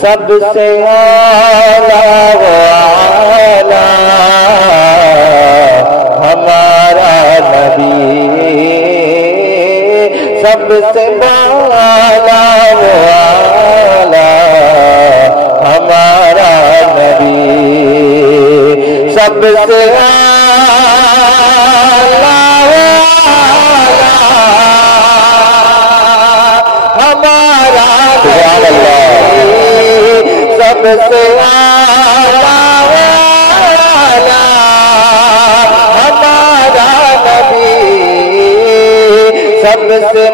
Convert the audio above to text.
सबसे आला वो आला हमारा नबी, सबसे आला वो आला हमारा नबी, सबसे आला वो आला हमारा नबी, सबसे आला वाला हमारा नबी, सबसे